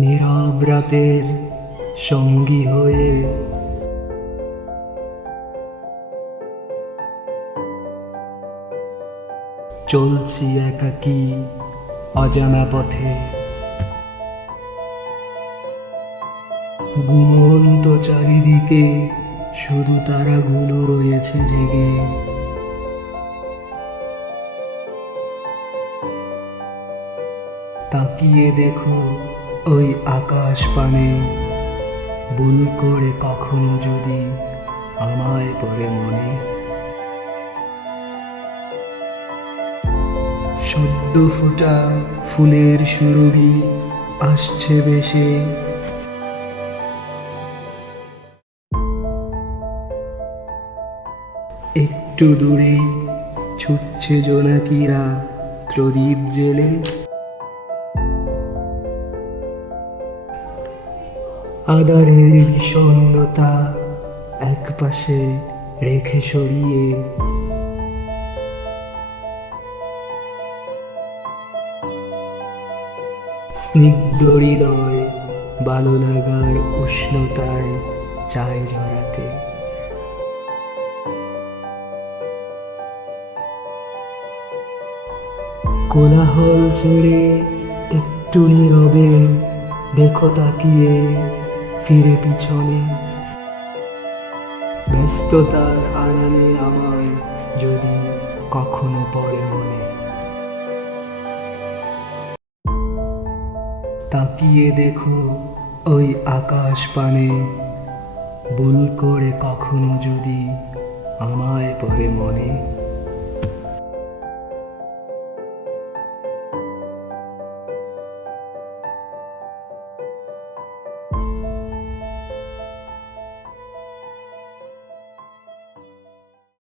নীরব রাতের সঙ্গী হয়ে চলছি একাকী অজানা পথে। ঘুমন্ত চারিদিকে শুধু তারাগুলো রয়েছে জেগে। তাকিয়ে দেখো ওই আকাশ পানে, ভুল করে কখনো যদি আমায় পড়ে মনে। সদ্য ফোটা ফুলের সুরভি আসছে বেশে, একটু দূরেই ছুটছে জোনাকিরা প্রদীপ জেলে। আধারের বিষণ্ণতা একপাশে রেখে সরিয়ে স্নিগ্ধ হৃদয় ভালো লাগার উষ্ণতায় চায় ঝরাতে। কোলাহল ছেড়ে একটু নীরবে দেখো তাকিয়ে ফিরে পিছনে। ব্যস্ততার আড়ালে আমায় যদি কখনো পড়ে মনে। তাকিয়ে দেখো ওই আকাশ পানে, ভুল করে কখনো যদি আমায় পড়ে মনে।